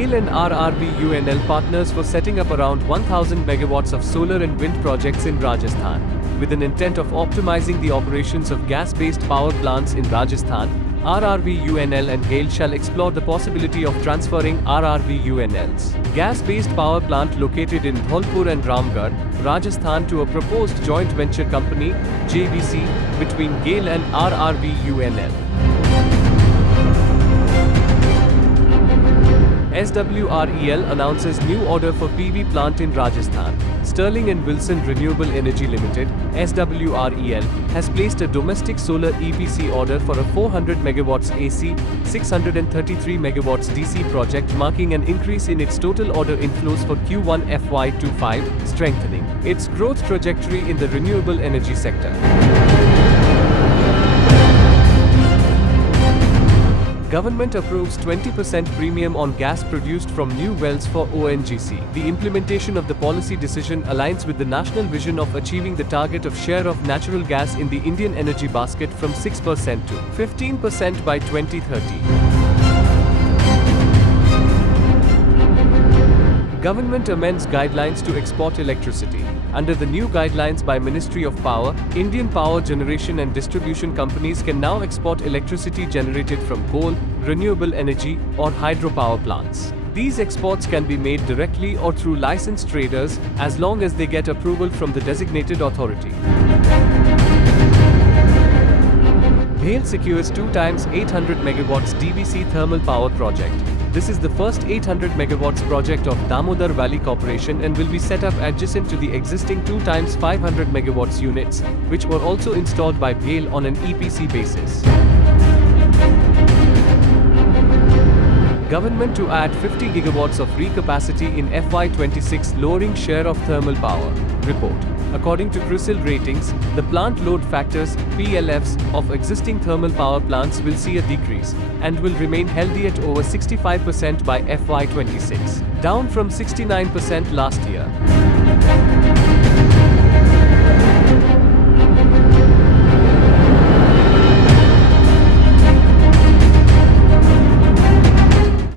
GAIL and RRVUNL partners for setting up around 1000 megawatts of solar and wind projects in Rajasthan. With an intent of optimizing the operations of gas-based power plants in Rajasthan, RRVUNL and GAIL shall explore the possibility of transferring RRVUNL's gas-based power plant located in Dholpur and Ramgarh, Rajasthan to a proposed joint venture company, JVC, between GAIL and RRVUNL. SWREL announces new order for PV plant in Rajasthan. Sterling and Wilson Renewable Energy Limited, SWREL, has placed a domestic solar EPC order for a 400 megawatts AC, 633 megawatts DC project, marking an increase in its total order inflows for Q1 FY25, strengthening its growth trajectory in the renewable energy sector. Government approves 20% premium on gas produced from new wells for ONGC. The implementation of the policy decision aligns with the national vision of achieving the target of share of natural gas in the Indian energy basket from 6% to 15% by 2030. Government amends guidelines to export electricity. Under the new guidelines by Ministry of Power, Indian power generation and distribution companies can now export electricity generated from coal, renewable energy, or hydropower plants. These exports can be made directly or through licensed traders, as long as they get approval from the designated authority. GAIL secures 2 times 800 megawatts DVC thermal power project. This is the first 800 megawatts project of Damodar Valley Corporation and will be set up adjacent to the existing 2 times 500 megawatts units, which were also installed by GAIL on an EPC basis. Government to add 50 gigawatts of recapacity in FY26, lowering share of thermal power. Report. According to CRISIL ratings, the plant load factors, PLFs, of existing thermal power plants will see a decrease and will remain healthy at over 65% by FY26, down from 69% last year.